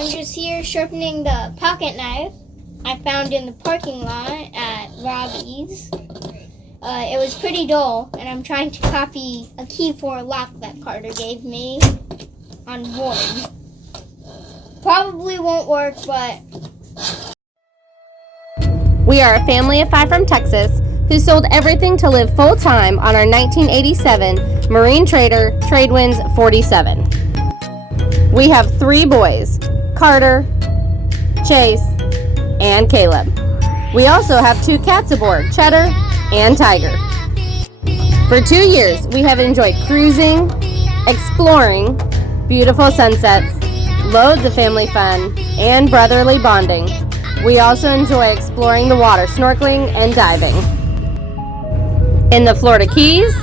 I'm just here sharpening the pocket knife I found in the parking lot at Robbie's. It was pretty dull, and I'm trying to copy a key for a lock that Carter gave me on wood. Probably won't work, but... We are a family of 5 from Texas who sold everything to live full-time on our 1987 Marine Trader Tradewinds 47. We have 3 boys, Carter, Chase, and Caleb. We also have 2 cats aboard, Cheddar and Tiger. For 2 years, we have enjoyed cruising, exploring, beautiful sunsets, loads of family fun, and brotherly bonding. We also enjoy exploring the water, snorkeling, and diving. In the Florida Keys,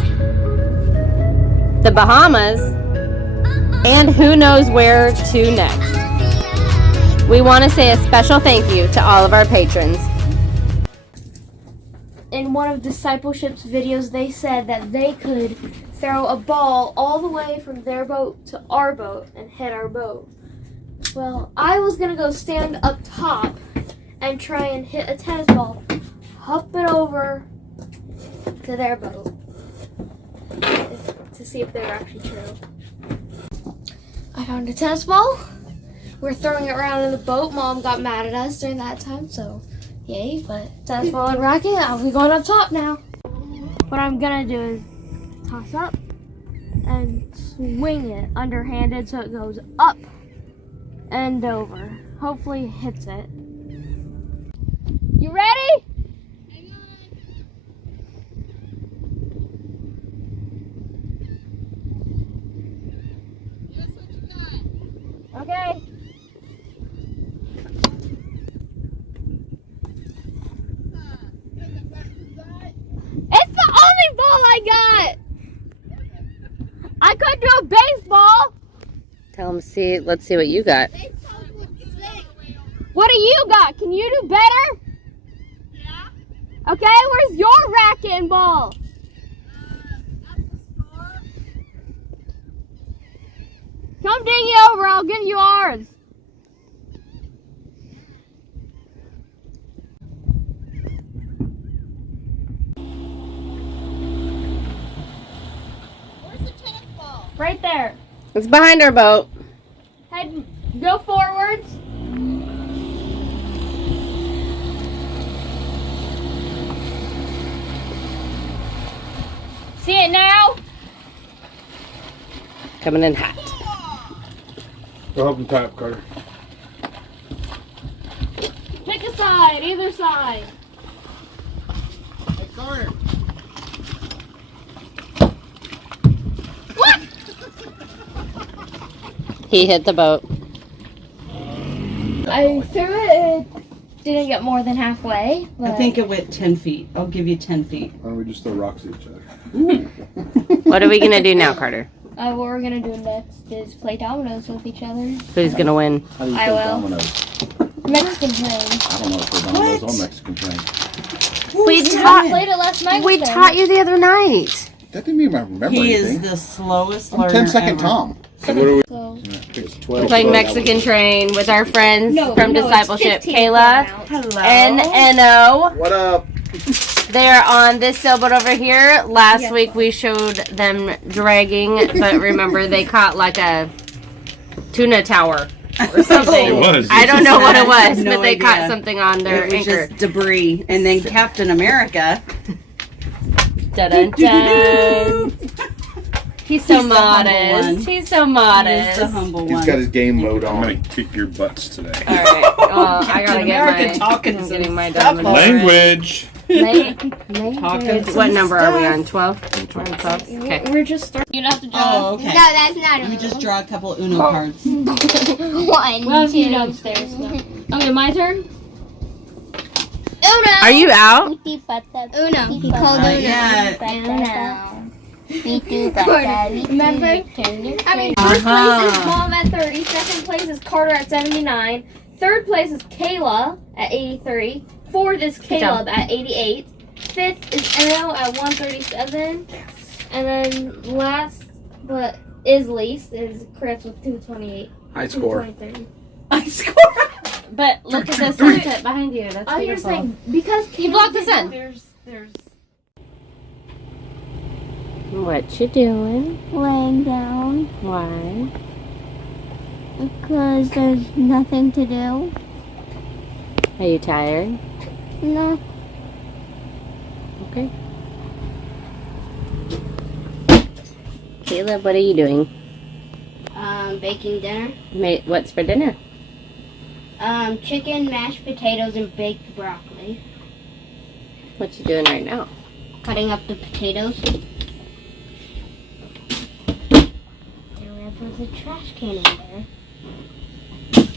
the Bahamas, and who knows where to next. We want to say a special thank you to all of our patrons. In one of Discipleship's videos, they said that they could throw a ball all the way from their boat to our boat and hit our boat. Well, I was going to go stand up top and try and hit a tennis ball, hop it over to their boat to see if they're actually true. I found a tennis ball. We're throwing it around in the boat. Mom got mad at us during that time, so yay, but tennis ball and racket, I'll be going up top now. What I'm gonna do is toss up and swing it underhanded so it goes up and over. Hopefully it hits it. You ready? Hang on. Guess what you got? Okay. It's the only ball I got. I could do a baseball. Tell them, let's see what you got. What do you got? Can you do better? Yeah. Okay, where's your racket and ball? At the store. Come ding it over, I'll give you ours. Where's the tennis ball? Right there. It's behind our boat. Head, go forwards. See it now? Coming in hot. Go help him tie up, Carter. Pick a side, either side. Hey, Carter. What? He hit the boat. I threw it, didn't get more than halfway. I think it went 10 feet. I'll give you 10 feet. Why don't we just throw rocks at each other? What are we going to do now, Carter? What we're gonna do next is play dominoes with each other. Who's going to win? How do you I play will. dominoes? Mexican train. I don't know if we're dominoes on Mexican train. We I played it last night. We with them. taught you the other night. That didn't mean I remember He anything. is the slowest I'm learner 10-second ever. Tom. So what are we? So, It's We're 12. playing Mexican Train with our friends no, from no, it's Discipleship. 15 Kayla, rounds. Hello. NNO. What up? They're on this sailboat over here. Last week we showed them dragging, but remember they caught like a tuna tower or something. It was. I don't know what it I have was, no but they caught idea. something on their It was anchor. just debris. And then Captain America. Dun-dun-dun. He's so He's the humble modest. one. He's so He's modest. the humble He's one. got his game mode on. I'm gonna kick your butts today. All right. I Captain gotta America get my. talking I'm some getting my stuff diamond. already. Language. Talking some What number are we stuff. on? 12? 12? Okay. We're just starting. You don't have to draw. Oh, okay. No, that's not Let me a just draw a couple Uno cards. one. We'll have you downstairs. Okay, my turn. Uno. Are you out? Uno. He called Uno. Yeah. Uno. Remember? I mean, first place is Mom at 30. Second place is Carter at 79. Third place is Kayla at 83. Fourth is Caleb at 88. Fifth is Eno at 137. And then last, but is least, is Chris with 228. High score. 223. score. But look at the sunset behind you. That's Oh, you're beautiful. saying because You blocked the sun. There's. What you doing? Laying down Why? because there's nothing to do. Are you tired? No. Okay. Caleb, what are you doing? Baking dinner. What's for dinner? Chicken, mashed potatoes, and baked broccoli. What you doing right now? Cutting up the potatoes. There was a trash can in there.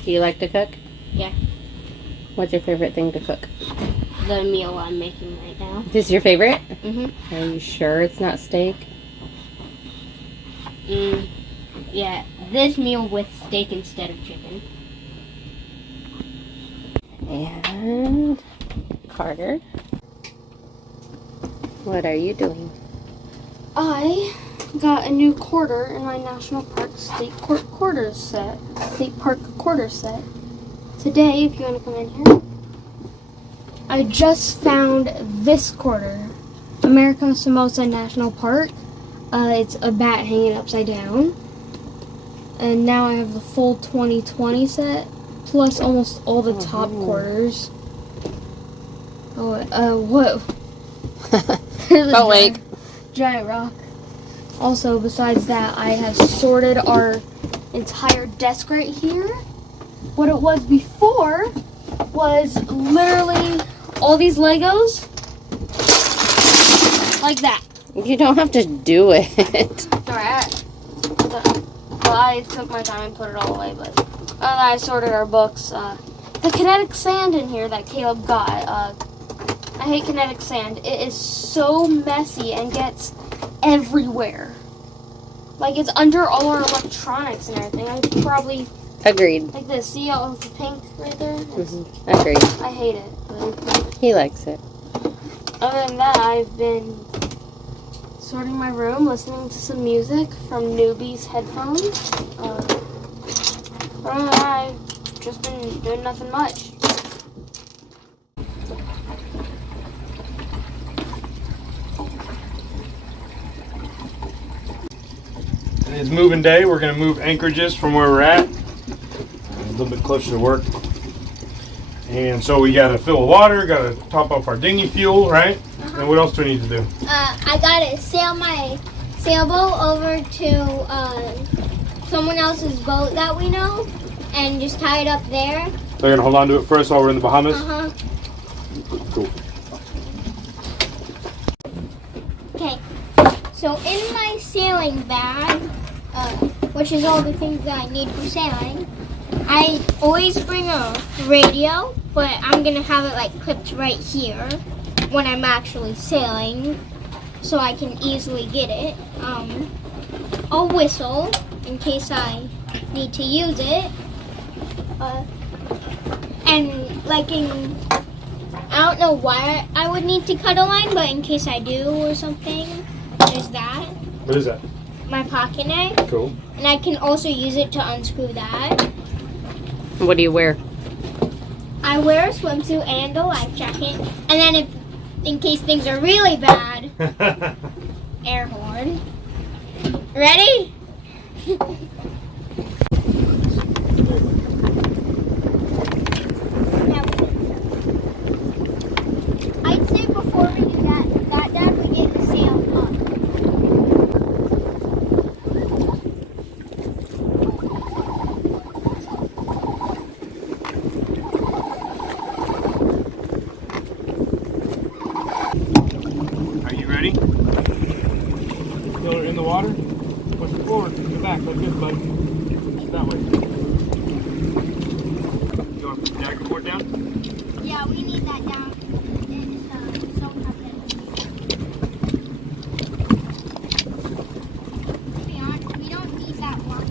Do you like to cook? Yeah. What's your favorite thing to cook? The meal I'm making right now. This is your favorite? Mm-hmm. Are you sure it's not steak? Yeah, this meal with steak instead of chicken. And Carter, what are you doing? I got a new quarter in my National Park State Park quarter set. Today, if you want to come in here, I just found this quarter, American Samosa National Park. It's a bat hanging upside down, and now I have the full 2020 set plus almost all the top quarters. What? There's a wait. giant rock. Also, besides that, I have sorted our entire desk right here. What it was before was literally all these Legos like that. You don't have to do it. Alright. Well, I took my time and put it all away, but I sorted our books. The kinetic sand in here that Caleb got. I hate kinetic sand. It is so messy and gets everywhere. Like, it's under all our electronics and everything. I probably, Agreed. like this, see all the pink right there? Agreed. I hate it. But He likes it. other than that, I've been sorting my room, listening to some music from Newbie's headphones. Other than that, I've just been doing nothing much. It's moving day. We're going to move anchorages from where we're at a little bit closer to work. And so we got to fill with water, got to top off our dinghy fuel, right? And what else do we need to do? I gotta sail my sailboat over to someone else's boat that we know and just tie it up there. They're going to hold on to it for us while we're in the Bahamas? Uh-huh. Cool. Okay. So in my sailing bag, which is all the things that I need for sailing, I always bring a radio, but I'm gonna have it like clipped right here when I'm actually sailing, so I can easily get it. A whistle in case I need to use it, and like I don't know why I would need to cut a line, but in case I do or something, there's that. What is that? My pocket knife, Cool. and I can also use it to unscrew that. What do you wear? I wear a swimsuit and a life jacket, and then if, in case things are really bad, air horn. Ready? Now, I'd say before we do that Dad, we get the sail up. Are you ready? Still in the water? Push it forward, to the back, like this, bud. Push it that way. You want to put the dagger board down? Yeah, we need that down. It's so perfect. To be honest, we don't need that one.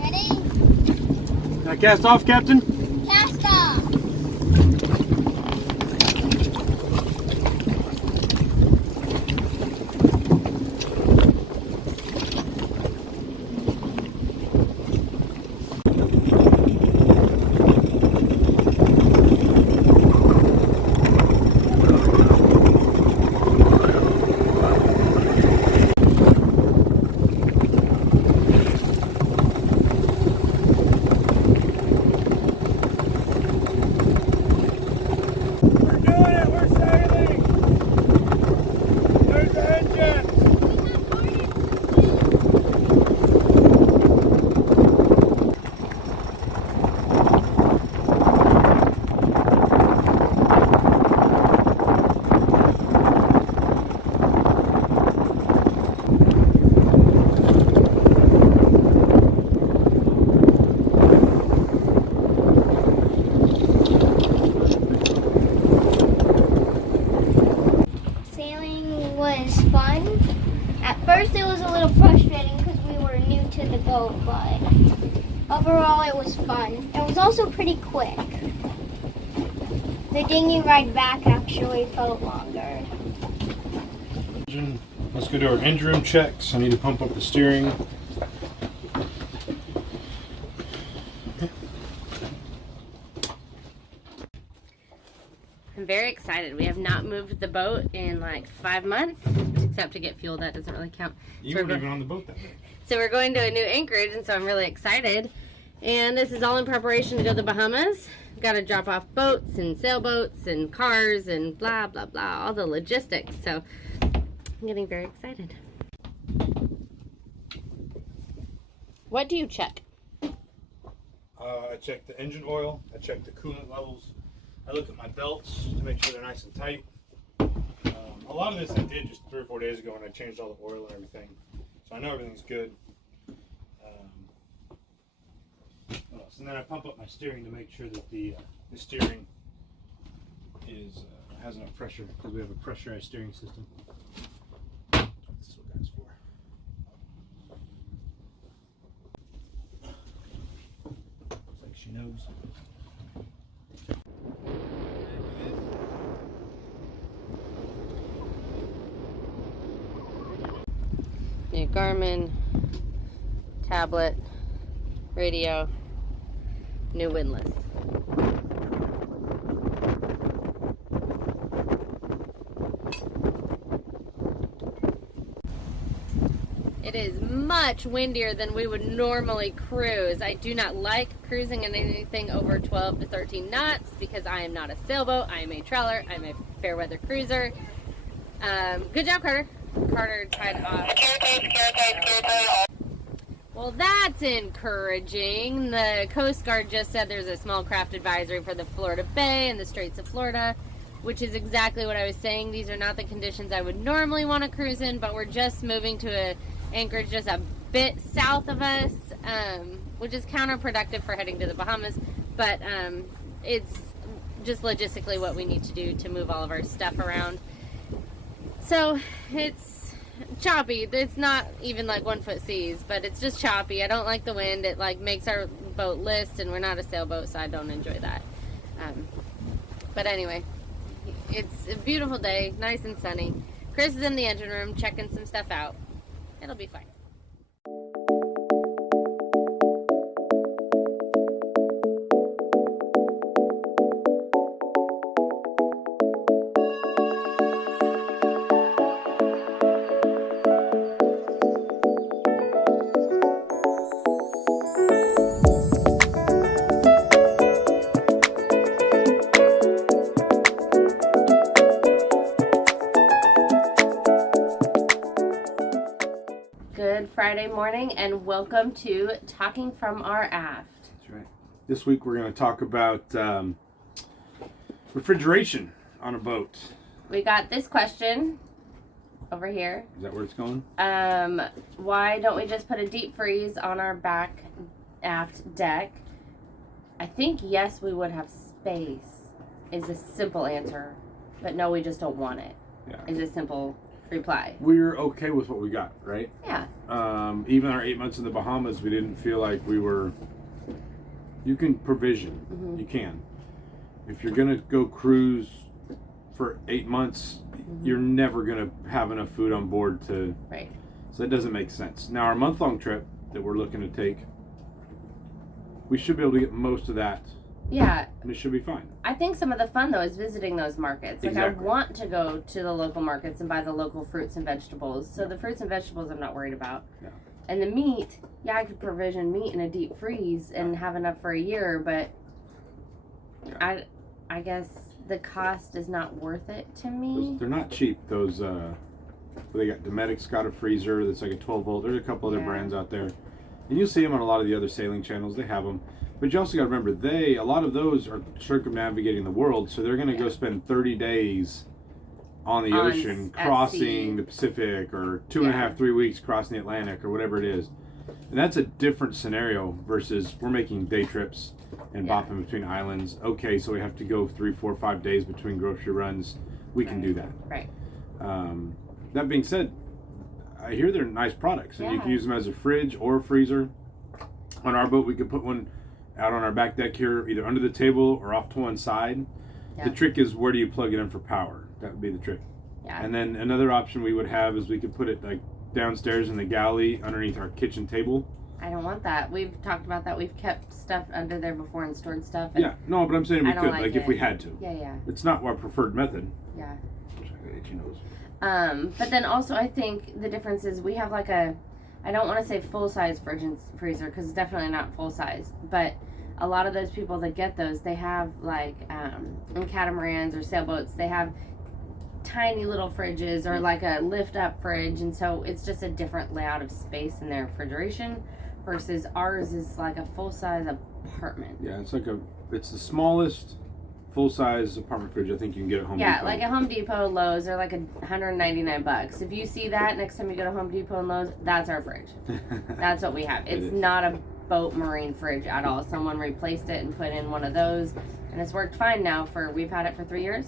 Ready? Now cast off, Captain. Cast off! overall it was fun. It was also pretty quick. The dinghy ride back actually felt longer. Let's go do our engine room checks. I need to pump up the steering. I'm very excited. We have not moved the boat in like 5 months, except to get fuel. That doesn't really count. You weren't even on the boat that day. So we're going to a new anchorage, and so I'm really excited. And this is all in preparation to go to the Bahamas. Got to drop off boats and sailboats and cars and blah, blah, blah, all the logistics. So I'm getting very excited. What do you check? I check the engine oil. I check the coolant levels. I look at my belts to make sure they're nice and tight. A lot of this I did just 3 or 4 days ago when I changed all the oil and everything. So I know everything's good. What else? And then I pump up my steering to make sure that the steering is has enough pressure, because we have a pressurized steering system. That's what that's for. Like she knows. New Garmin, tablet, radio, new windlass. It is much windier than we would normally cruise. I do not like cruising in anything over 12 to 13 knots because I am not a sailboat. I am a trawler. I'm a fair weather cruiser. Good job, Carter. Carter tied off. Well, that's encouraging. The Coast Guard just said there's a small craft advisory for the Florida Bay and the Straits of Florida, which is exactly what I was saying. These are not the conditions I would normally want to cruise in, but we're just moving to a anchorage just a bit south of us, which is counterproductive for heading to the Bahamas, but it's just logistically what we need to do to move all of our stuff around. So it's choppy. It's not even like 1 foot seas, but it's just choppy. I don't like the wind. It like makes our boat list, and we're not a sailboat, so I don't enjoy that. But anyway, it's a beautiful day, nice and sunny. Chris is in the engine room checking some stuff out. It'll be fine. Good Friday morning, and welcome to Talking from Our Aft. That's right. This week we're going to talk about refrigeration on a boat. We got this question over here. Is that where it's going? Why don't we just put a deep freeze on our back aft deck? I think yes, we would have space is a simple answer, but no, we just don't want it. Yeah. Is a simple reply. We're okay with what we got, right? Yeah. Even our 8 months in the Bahamas, we didn't feel like we were. You can provision. Mm-hmm. You can. If you're gonna go cruise for 8 months, you're never gonna have enough food on board to. Right. So that doesn't make sense. Now our month-long trip that we're looking to take, we should be able to get most of that. Yeah. And it should be fine. I think some of the fun though is visiting those markets. Like Exactly. I want to go to the local markets and buy the local fruits and vegetables. So the fruits and vegetables I'm not worried about. Yeah. And the meat, yeah, I could provision meat in a deep freeze and have enough for a year, but Yeah. I guess the cost is not worth it to me. They're not cheap. Those they got Dometic's got a freezer that's like a 12 volt. There's a couple other Yeah. brands out there, and you'll see them on a lot of the other sailing channels. They have them, but you also got to remember a lot of those are circumnavigating the world, so they're going to go spend 30 days on the ocean at sea. crossing the Pacific, or 2.5, 3 weeks crossing the Atlantic, or whatever it is. And that's a different scenario versus we're making day trips and Yeah. bopping between islands. Okay, so we have to go 3, 4, 5 days between grocery runs. We can do that. Right. That being said, I hear they're nice products, and you Yeah. can use them as a fridge or a freezer. On our boat, we could put one out on our back deck here, either under the table or off to one side. Yeah. The trick is, where do you plug it in for power? That would be the trick. Yeah. And then another option we would have is we could put it like downstairs in the galley underneath our kitchen table. I don't want that. We've talked about that. We've kept stuff under there before and stored stuff. And Yeah, no, but I'm saying we I don't could, like like if it. we had to. Yeah. It's not our preferred method. Yeah. Itchy nose. But then also I think the difference is we have like a, I don't want to say full size fridge and freezer because it's definitely not full size, but a lot of those people that get those, they have like in catamarans or sailboats, they have tiny little fridges or like a lift up fridge, and so it's just a different layout of space in their refrigeration versus ours is like a full size apartment. Yeah, it's the smallest full size apartment fridge I think you can get at Home Yeah, Depot. like a Home Depot, Lowe's, or like $199. If you see that next time you go to Home Depot and Lowe's, that's our fridge. That's what we have. It It's is. not a boat marine fridge at all. Someone replaced it and put in one of those, and it's worked fine now. We've had it for 3 years,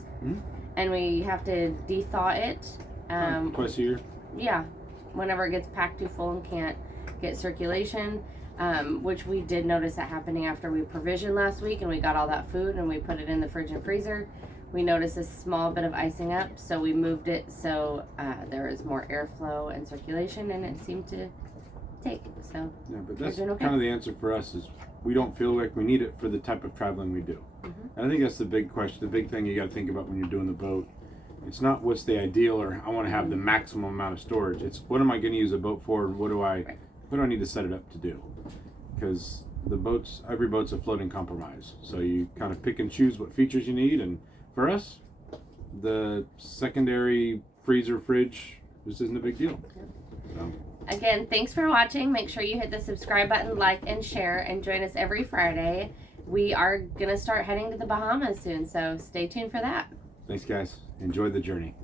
and we have to de-thaw it. Twice a year. Yeah, whenever it gets packed too full and can't get circulation. Which we did notice that happening after we provisioned last week and we got all that food and we put it in the fridge and freezer. We noticed a small bit of icing up, so we moved it so there was more airflow and circulation, and it seemed to take. So Yeah, but that's doing okay. kind of the answer for us is we don't feel like we need it for the type of traveling we do. And I think that's the big question, the big thing you got to think about when you're doing the boat. It's not what's the ideal or I want to have the maximum amount of storage. It's what am I going to use a boat for, and what do I need to set it up to do? Because every boat's a floating compromise. So you kind of pick and choose what features you need. And for us, the secondary freezer fridge just isn't a big deal. So. again, thanks for watching. Make sure you hit the subscribe button, like, and share, and join us every Friday. We are going to start heading to the Bahamas soon, so stay tuned for that. Thanks, guys. Enjoy the journey.